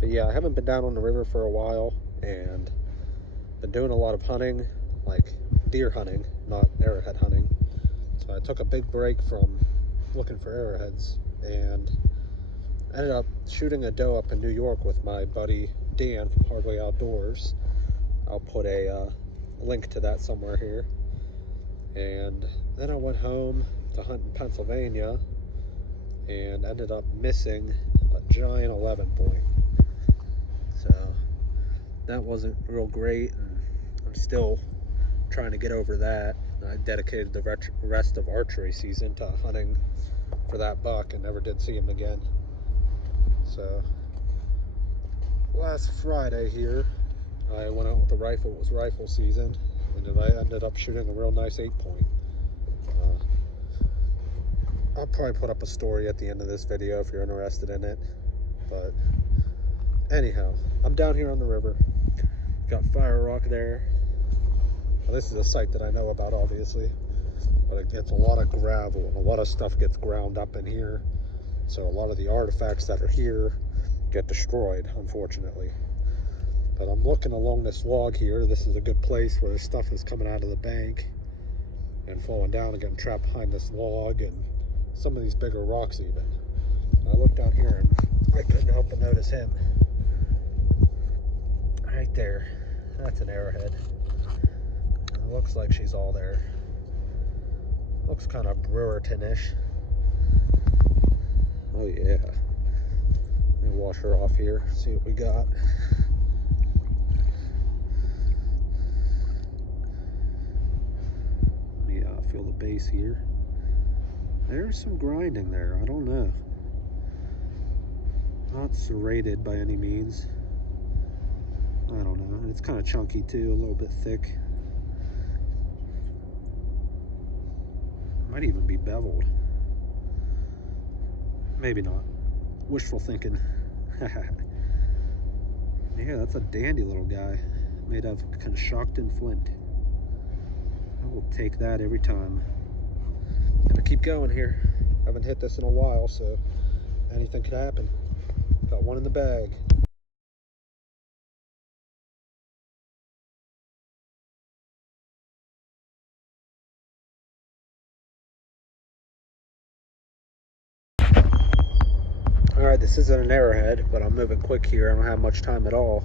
But yeah, I haven't been down on the river for a while, and been doing a lot of hunting, like deer hunting, not arrowhead hunting. So I took a big break from looking for arrowheads, and ended up shooting a doe up in New York with my buddy Dan from Hardway Outdoors. I'll put a link to that somewhere here. And then I went home to hunt in Pennsylvania and ended up missing a giant 11 point. So that wasn't real great, and I'm still trying to get over that. I dedicated the rest of archery season to hunting for that buck and never did see him again. So last Friday here, I went out with the rifle. It was rifle season, and I ended up shooting a real nice 8 point. I'll probably put up a story at the end of this video if you're interested in it. But anyhow, I'm down here on the river. Got Fire Rock there. Now, this is a site that I know about, obviously, but it gets a lot of gravel and a lot of stuff gets ground up in here. So a lot of the artifacts that are here get destroyed, unfortunately. But I'm looking along this log here. This is a good place where the stuff is coming out of the bank and falling down and getting trapped behind this log and some of these bigger rocks even. I looked down here and I couldn't help but notice him. Right there. That's an arrowhead. It looks like she's all there. Looks kind of Brewerton-ish. Oh yeah. Let me wash her off here, see what we got. Yeah, feel the base here. There's some grinding there, I don't know. Not serrated by any means. I don't know, it's kind of chunky too, a little bit thick. Might even be beveled. Maybe not. Wishful thinking. Yeah, that's a dandy little guy. Made of Conshockton flint. I will take that every time. Gonna keep going here. Haven't hit this in a while, so anything could happen. Got one in the bag. Alright, this isn't an arrowhead, but I'm moving quick here. I don't have much time at all.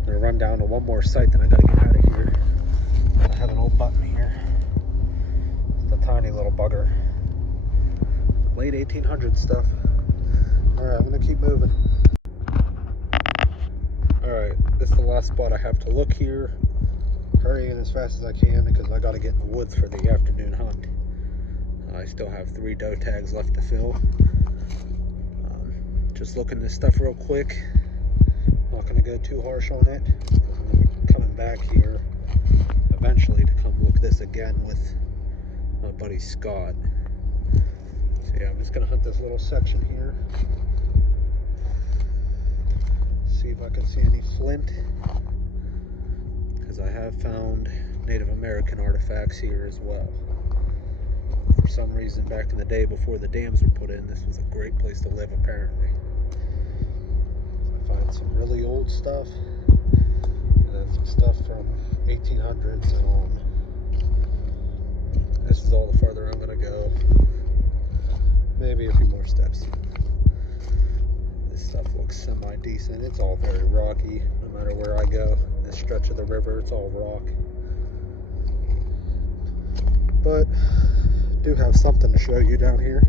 I'm gonna run down to one more site, then I gotta get out of here. I have an old button here. It's a tiny little bugger. Late 1800s stuff. Alright, I'm gonna keep moving. Alright, this is the last spot I have to look here. Hurrying as fast as I can because I gotta get in the woods for the afternoon hunt. I still have 3 doe tags left to fill. Just looking this stuff real quick. Not gonna go too harsh on it. I'm coming back here eventually to come look this again with my buddy Scott. So yeah, I'm just gonna hunt this little section here. See if I can see any flint. Because I have found Native American artifacts here as well. For some reason, back in the day before the dams were put in, this was a great place to live apparently. So I find some really old stuff, and then some stuff from 1800s and on. This is all the farther I'm gonna go. Maybe a few more steps. This stuff looks semi-decent. It's all very rocky, no matter where I go. This stretch of the river, it's all rock. But I do have something to show you down here.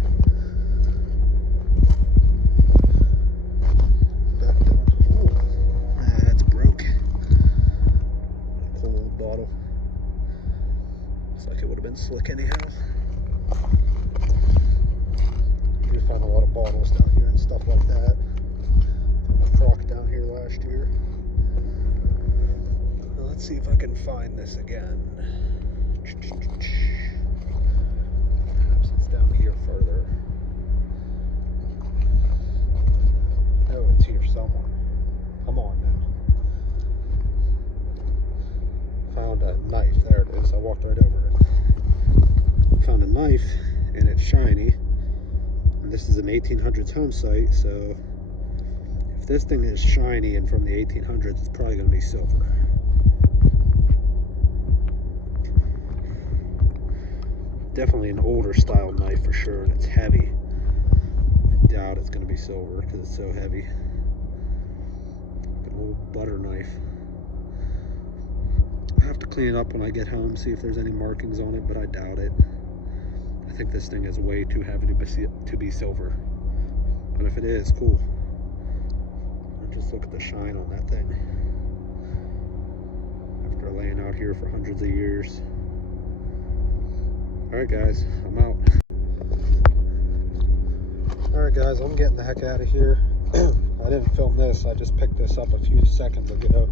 That's broke. Cool old bottle. Looks like it would have been slick anyhow. You can find a lot of bottles down here and stuff like that. Found a crock down here last year. Let's see if I can find this again. Perhaps it's down here further. Oh, it's here somewhere. Come on now. Found a knife. There it is. I walked right over it. Found a knife, and it's shiny. And this is an 1800s home site, so if this thing is shiny and from the 1800s, it's probably going to be silver. Definitely an older style knife for sure, and it's heavy. I doubt it's going to be silver because it's so heavy. An old butter knife. I have to clean it up when I get home, see if there's any markings on it, but I doubt it. I think this thing is way too heavy to be silver. But if it is, cool. Just look at the shine on that thing. After laying out here for hundreds of years. Alright guys, I'm out. Alright guys, I'm getting the heck out of here. I didn't film this, I just picked this up a few seconds ago.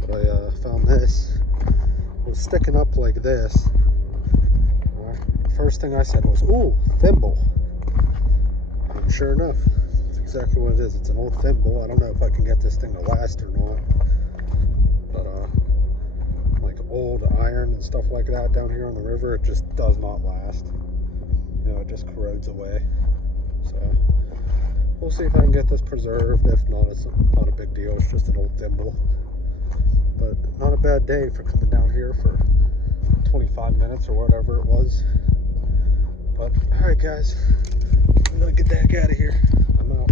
But I found this. It was sticking up like this. First thing I said was, ooh, thimble. And sure enough, that's exactly what it is. It's an old thimble. I don't know if I can get this thing to last or not. But like old iron and stuff like that down here on the river, it just does not last. You know, it just corrodes away. So we'll see if I can get this preserved. If not, it's not a big deal. It's just an old thimble. But not a bad day for coming down here for 25 minutes or whatever it was. But alright guys, I'm gonna get the heck out of here. I'm out.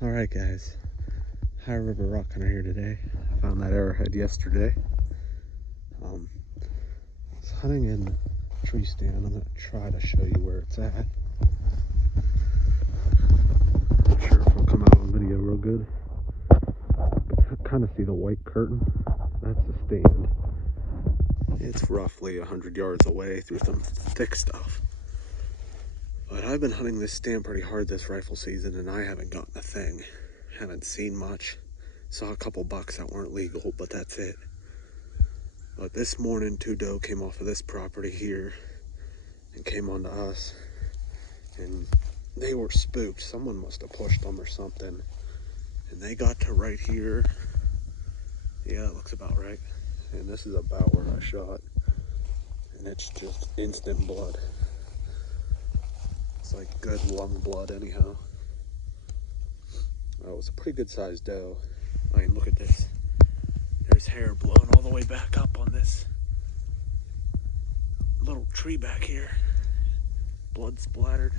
Alright guys, High River Rock Hunter here today. I found that arrowhead yesterday. I was hunting in a tree stand. I'm gonna try to show you where it's at. Not sure if it'll come out on video real good. Kind of see the white curtain. That's the stand. It's roughly 100 yards away through some thick stuff. But I've been hunting this stand pretty hard this rifle season, and I haven't gotten a thing. Haven't seen much. Saw a couple bucks that weren't legal, but that's it. But this morning, 2 doe came off of this property here and came onto us, and they were spooked. Someone must have pushed them or something, and they got to right here. Yeah, it looks about right. And this is about where I shot. And it's just instant blood. It's like good lung blood anyhow. Oh, it was a pretty good sized doe. I mean, look at this. There's hair blowing all the way back up on this little tree back here. Blood splattered.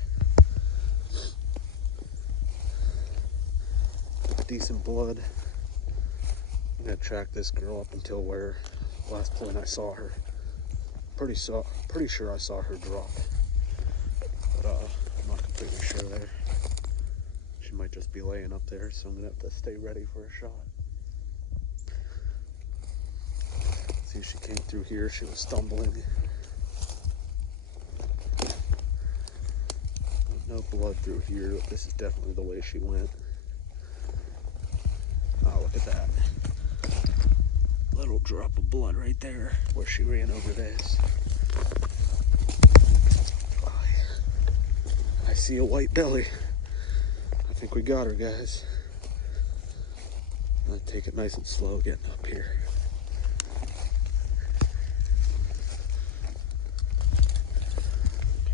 Decent blood. I'm gonna track this girl up until where last point I saw her. Pretty sure I saw her drop, but I'm not completely sure there. She might just be laying up there, so I'm gonna have to stay ready for a shot. See if she came through here. She was stumbling. No blood through here. This is definitely the way she went. Oh, look at that. Little drop of blood right there where she ran over this. Oh, yeah. I see a white belly. I think we got her, guys. I'm gonna take it nice and slow getting up here.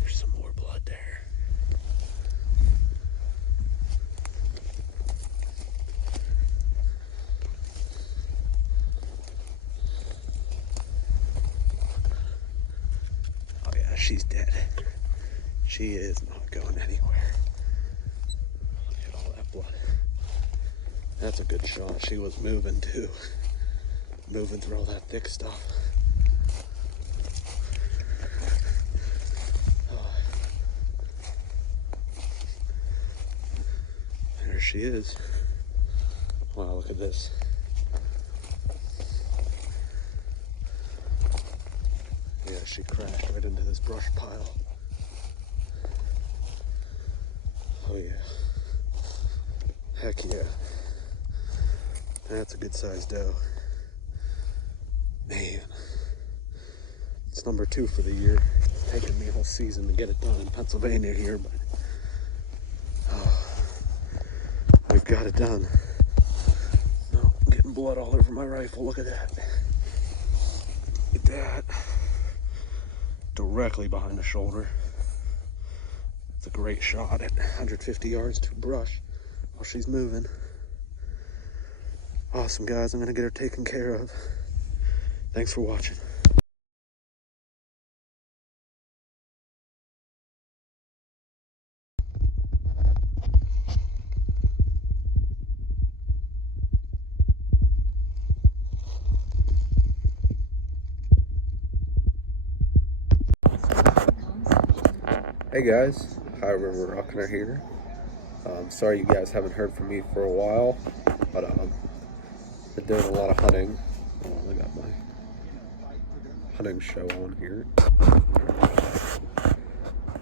There's some more blood there. She's dead. She is not going anywhere. Look at all that blood. That's a good shot. She was moving too. Moving through all that thick stuff. Oh. There she is. Wow, look at this. Yeah, she crashed right into this brush pile. Oh yeah. Heck yeah. That's a good sized doe. Man. It's number 2 for the year. It's taken me a whole season to get it done in Pennsylvania here, but we've got it done. No, I'm getting blood all over my rifle. Look at that. Look at that. directly behind the shoulder. It's a great shot at 150 yards to brush while she's moving. Awesome, guys. I'm gonna get her taken care of. Thanks for watching. Hey guys, High River Rocking here. Sorry you guys haven't heard from me for a while, but been doing a lot of hunting. I got my hunting show on here.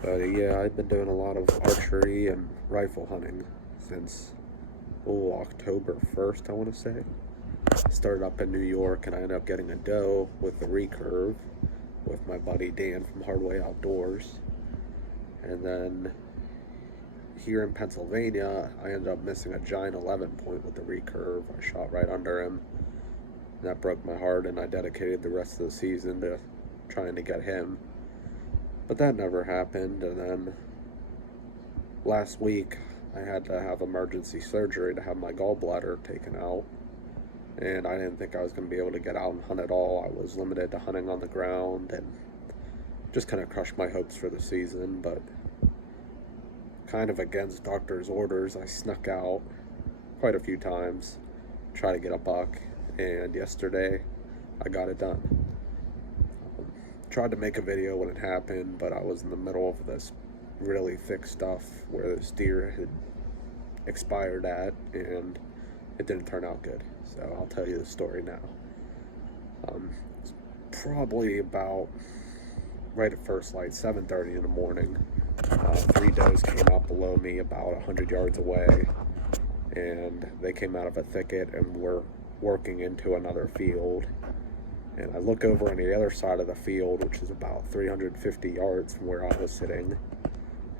But yeah, I've been doing a lot of archery and rifle hunting since October 1st, I want to say. Started up in New York, and I ended up getting a doe with the recurve with my buddy Dan from Hardway Outdoors. And then here in Pennsylvania, I ended up missing a giant 11 point with the recurve. I shot right under him. That broke my heart, and I dedicated the rest of the season to trying to get him. But that never happened. And then last week, I had to have emergency surgery to have my gallbladder taken out. And I didn't think I was going to be able to get out and hunt at all. I was limited to hunting on the ground, and just kind of crushed my hopes for the season. But kind of against doctor's orders, I snuck out quite a few times, try to get a buck, and yesterday I got it done. Tried to make a video when it happened, but I was in the middle of this really thick stuff where this deer had expired at, and it didn't turn out good. So I'll tell you the story now. It's probably about right at first light, 7:30 in the morning. 3 does came up below me about 100 yards away, and they came out of a thicket and were working into another field. And I look over on the other side of the field, which is about 350 yards from where I was sitting,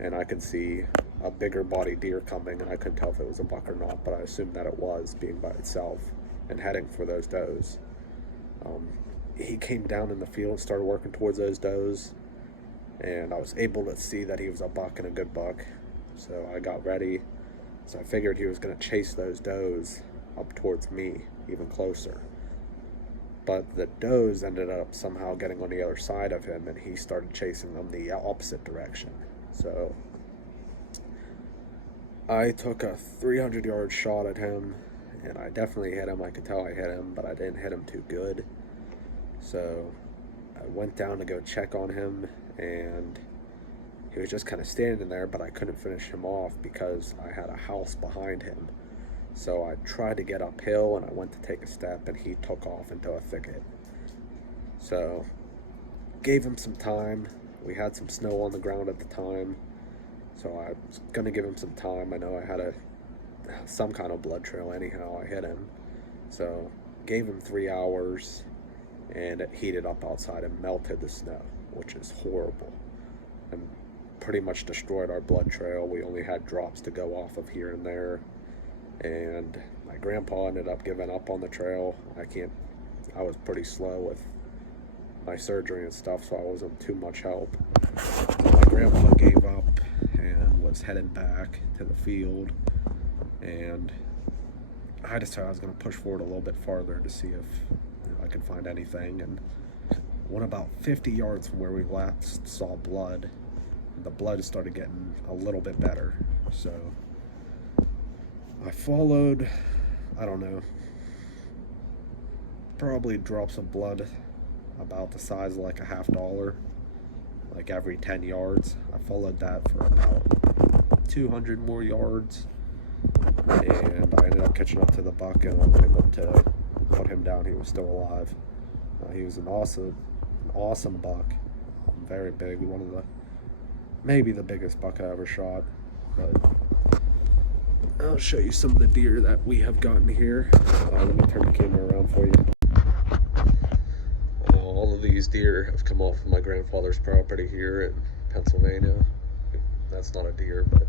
and I could see a bigger body deer coming, and I couldn't tell if it was a buck or not, but I assumed that it was, being by itself and heading for those does. He came down in the field and started working towards those does, and I was able to see that he was a buck and a good buck. So I got ready. So I figured he was going to chase those does up towards me, even closer. But the does ended up somehow getting on the other side of him, and he started chasing them the opposite direction. So I took a 300-yard shot at him, and I definitely hit him. I could tell I hit him, but I didn't hit him too good. So I went down to go check on him, and he was just kind of standing there, but I couldn't finish him off because I had a house behind him. So I tried to get uphill, and I went to take a step, and he took off into a thicket. So gave him some time. We had some snow on the ground at the time, so I was gonna give him some time. I know I had some kind of blood trail anyhow. I hit him, so gave him 3 hours, and it heated up outside and melted the snow, which is horrible, and pretty much destroyed our blood trail. We only had drops to go off of here and there, and my grandpa ended up giving up on the trail. I was pretty slow with my surgery and stuff, so I wasn't too much help. So my grandpa gave up and was headed back to the field, and I decided I was going to push forward a little bit farther to see if I could find anything. And went about 50 yards from where we last saw blood, the blood started getting a little bit better. So I followed, I don't know, probably drops of blood about the size of like a $50, like every 10 yards. I followed that for about 200 more yards, and I ended up catching up to the buck, and I was able to put him down. He was still alive. He was an awesome buck, very big, maybe the biggest buck I ever shot. But I'll show you some of the deer that we have gotten here. Let me turn the camera around for you. All of these deer have come off of my grandfather's property here in Pennsylvania. That's not a deer, but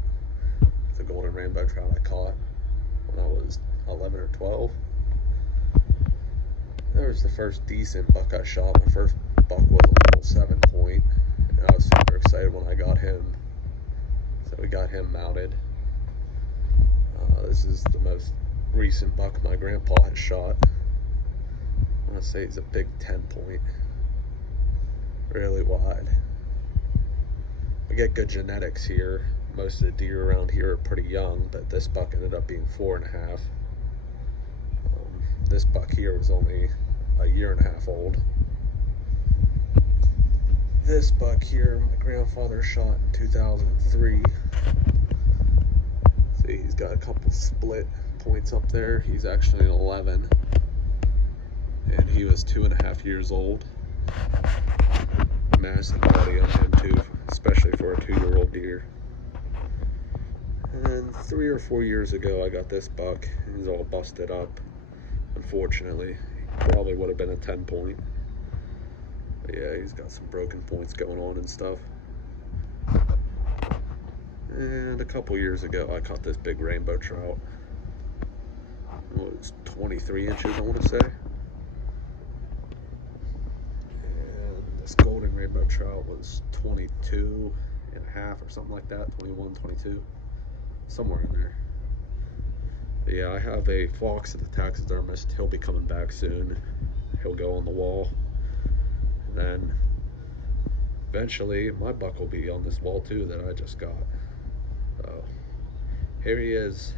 it's a golden rainbow trout I caught when I was 11 or 12. That was the first decent buck I shot. My first buck was a little 7 point. I was super excited when I got him. So we got him mounted. This is the most recent buck my grandpa has shot. I want to say he's a big 10 point. Really wide. We get good genetics here. Most of the deer around here are pretty young, but this buck ended up being 4.5. This buck here was only a 1.5 years old. This buck here, my grandfather shot in 2003. See, he's got a couple split points up there. He's actually an 11, and he was 2.5 years old. Massive body on him too, especially for a 2-year-old deer. And then 3 or 4 years ago, I got this buck. He's all busted up. Unfortunately, he probably would have been a 10 point. But yeah, he's got some broken points going on and stuff. And a couple years ago, I caught this big rainbow trout. It was 23 inches, I want to say. And this golden rainbow trout was 22.5 or something like that, 21, 22, somewhere in there. But yeah, I have a fox at the taxidermist. He'll be coming back soon. He'll go on the wall. And then eventually my buck will be on this wall too that I just got. So here he is.